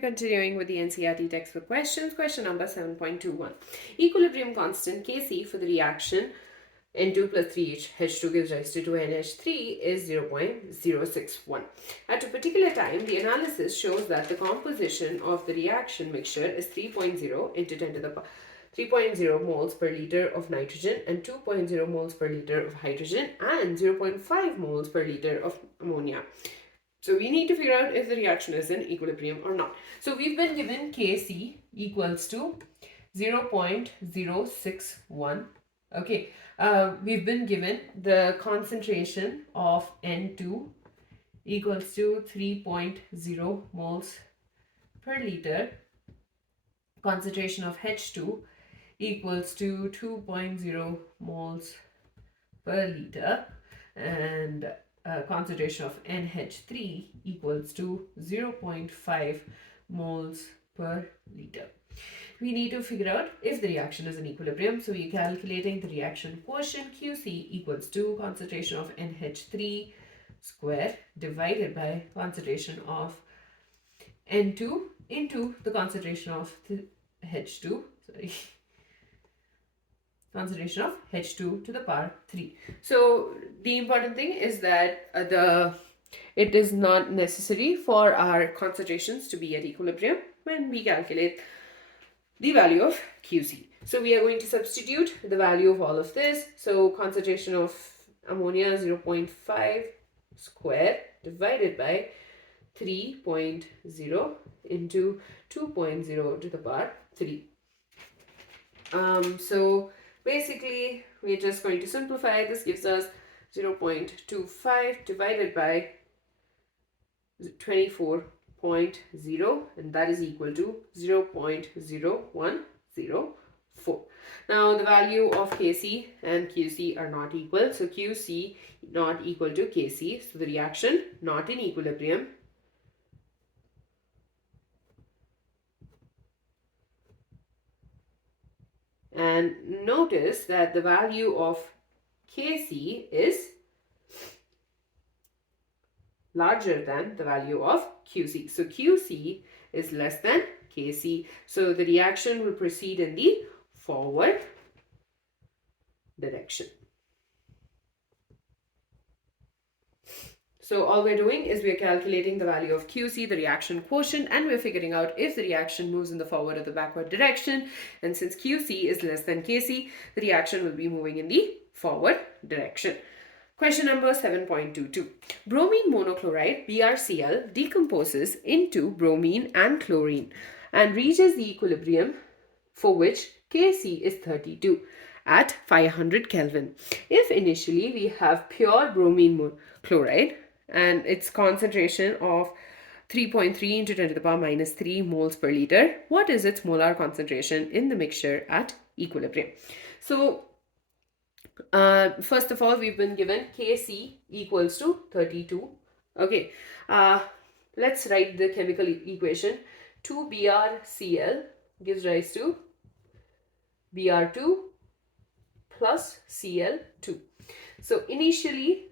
Continuing with the NCERT textbook questions, question number 7.21. Equilibrium constant Kc for the reaction N2 plus 3H2 gives rise to 2NH3 is 0.061. At a particular time, the analysis shows that the composition of the reaction mixture is 3.0 into 10 to the power 3.0 moles per liter of nitrogen and 2.0 moles per liter of hydrogen and 0.5 moles per liter of ammonia. So we need to figure out if the reaction is in equilibrium or not. So we've been given Kc equals to 0.061. Okay, we've been given the concentration of N2 equals to 3.0 moles per liter. Concentration of H2 equals to 2.0 moles per liter, and concentration of NH3 equals to 0.5 moles per liter. We need to figure out if the reaction is in equilibrium. So we're calculating the reaction quotient Qc equals to concentration of NH3 square divided by concentration of N2 into the concentration of H2, concentration of H2 to the power 3. So the important thing is that it is not necessary for our concentrations to be at equilibrium when we calculate the value of Qc. So we are going to substitute the value of all of this. So concentration of ammonia 0.5 square divided by 3.0 into 2.0 to the power 3. So basically, we're just going to simplify. This gives us 0.25 divided by 24.0, and that is equal to 0.0104. Now, the value of Kc and Qc are not equal. So, Qc not equal to Kc. So, the reaction not in equilibrium. And notice that the value of Kc is larger than the value of Qc. So Qc is less than Kc. So the reaction will proceed in the forward direction. So all we're doing is we're calculating the value of Qc, the reaction quotient, and we're figuring out if the reaction moves in the forward or the backward direction. And since Qc is less than Kc, the reaction will be moving in the forward direction. Question number 7.22. Bromine monochloride, BrCl, decomposes into bromine and chlorine and reaches the equilibrium for which Kc is 32 at 500 Kelvin. If initially we have pure bromine chloride and its concentration of 3.3 into 10 to the power minus 3 moles per liter, what is its molar concentration in the mixture at equilibrium? So first of all, we've been given Kc equals to 32. Okay, let's write the chemical equation. 2BrCl gives rise to Br2 plus Cl2. So initially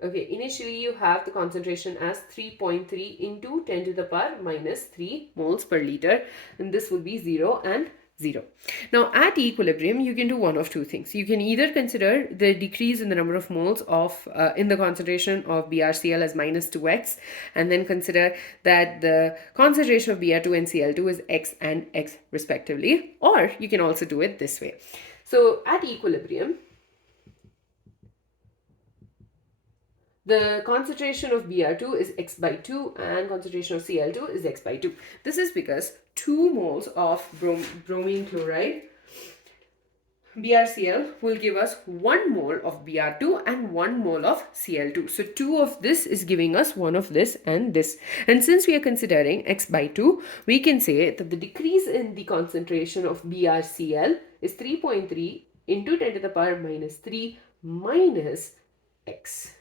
you have the concentration as 3.3 into 10 to the power minus 3 moles per liter, and this will be 0 and 0. Now at equilibrium, you can do one of two things. You can either consider the decrease in the number of moles of in the concentration of BrCl as minus 2x, and then consider that the concentration of Br2 and Cl2 is x and x respectively, or you can also do it this way. So at equilibrium, the concentration of Br2 is x by 2 and concentration of Cl2 is x by 2. This is because 2 moles of bromine chloride, BrCl, will give us 1 mole of Br2 and 1 mole of Cl2. So 2 of this is giving us 1 of this and this. And since we are considering x by 2, we can say that the decrease in the concentration of BrCl is 3.3 into 10 to the power minus 3 minus x.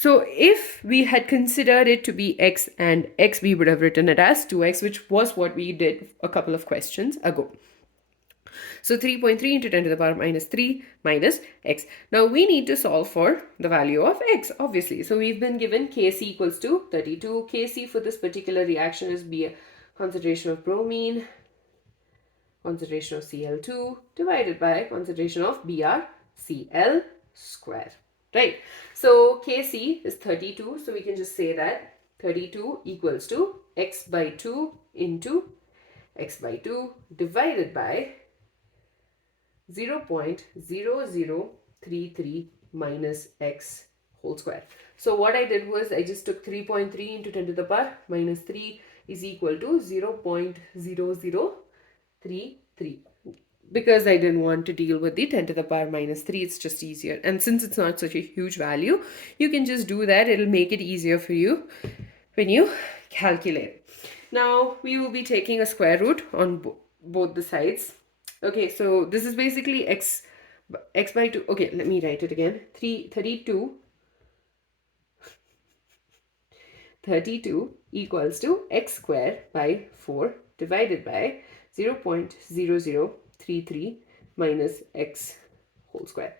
So if we had considered it to be x and x, we would have written it as 2x, which was what we did a couple of questions ago. So 3.3 into 10 to the power minus 3 minus x. Now we need to solve for the value of x, obviously. So we've been given Kc equals to 32. Kc for this particular reaction is be a concentration of bromine, concentration of Cl2 divided by concentration of BrCl square. Right. So Kc is 32. So we can just say that 32 equals to x by 2 into x by 2 divided by 0.0033 minus x whole square. So what I did was I just took 3.3 into 10 to the power minus 3 is equal to 0.0033. Because I didn't want to deal with the 10 to the power minus 3, it's just easier. And since it's not such a huge value, you can just do that. It'll make it easier for you when you calculate. Now, we will be taking a square root on both the sides. Okay, so this is basically x by 2. Okay, let me write it again. 32 equals to x square by 4 divided by 0.0033 minus x whole square.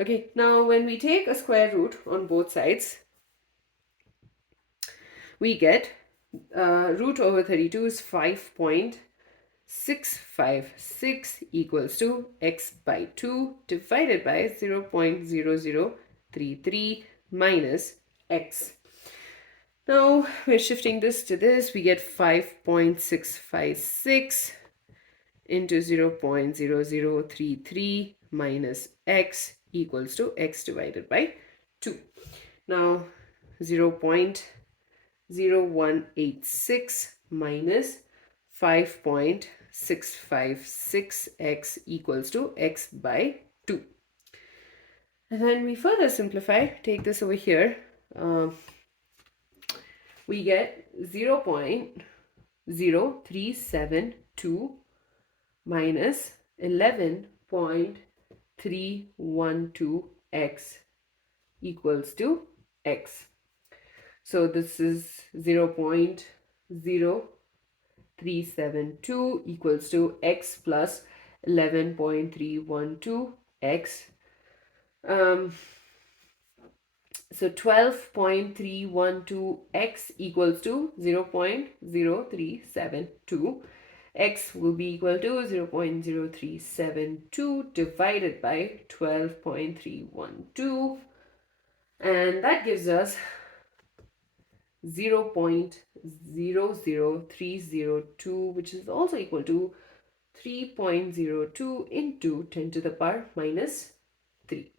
Okay, now when we take a square root on both sides, we get root over 32 is 5.656 equals to x by 2 divided by 0.0033 minus x. Now we're shifting this to this, we get 5.656 into 0.0033 minus x equals to x divided by 2. Now 0.0186 minus 5.656x equals to x by 2. And then we further simplify, take this over here, we get 0.0372 minus 11.312x equals to x. So this is 0.0372 equals to x plus 11.312x. So 12.312x equals to 0.0372. X will be equal to 0.0372 divided by 12.312. And that gives us 0.00302, which is also equal to 3.02 into 10 to the power minus 3.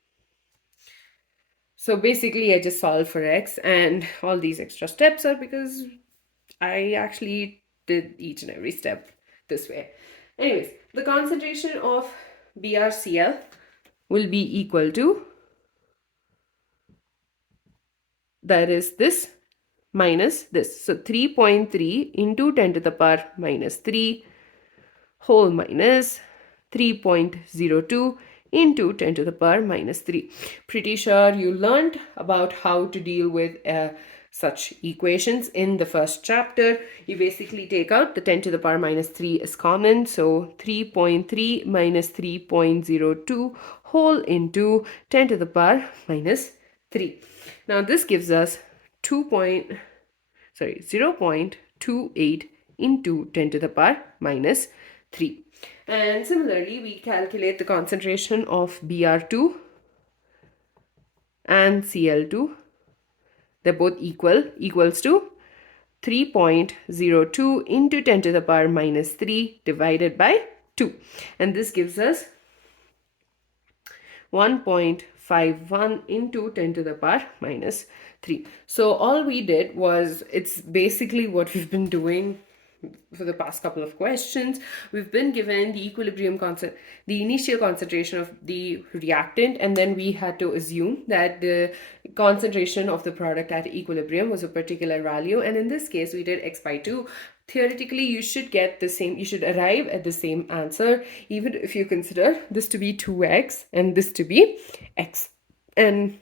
So basically I just solved for x, and all these extra steps are because I actually did each and every step this way. Anyways, the concentration of BrCl will be equal to, that is this minus this. So 3.3 into 10 to the power minus 3 whole minus 3.02 into 10 to the power minus 3. Pretty sure you learned about how to deal with such equations in the first chapter. You basically take out the 10 to the power minus 3 is common. So 3.3 minus 3.02 whole into 10 to the power minus 3. Now this gives us 0.28 into 10 to the power minus 3. And similarly, we calculate the concentration of Br2 and Cl2. They're both equals to 3.02 into 10 to the power minus 3 divided by 2. And this gives us 1.51 into 10 to the power minus 3. So all we did was, it's basically what we've been doing for the past couple of questions. We've been given the equilibrium the initial concentration of the reactant, and then we had to assume that the concentration of the product at equilibrium was a particular value, and in this case we did x by 2. Theoretically, you should get the same, you should arrive at the same answer, even if you consider this to be 2x and this to be x. And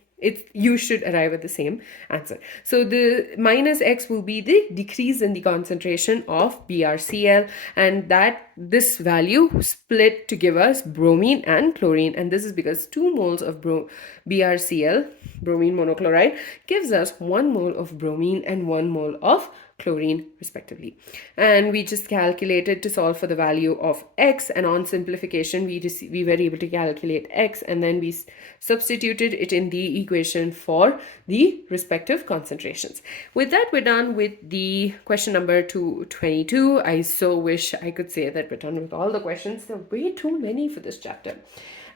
you should arrive at the same answer. So the minus x will be the decrease in the concentration of BrCl, and that this value split to give us bromine and chlorine, and this is because 2 moles of BrCl, bromine monochloride, gives us 1 mole of bromine and 1 mole of chlorine respectively. And we just calculated to solve for the value of x, and on simplification we were able to calculate x, and then we substituted it in the equation for the respective concentrations. With that, we're done with the question number 222. I so wish I could say that we're done with all the questions. There are way too many for this chapter,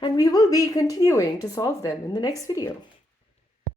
and we will be continuing to solve them in the next video.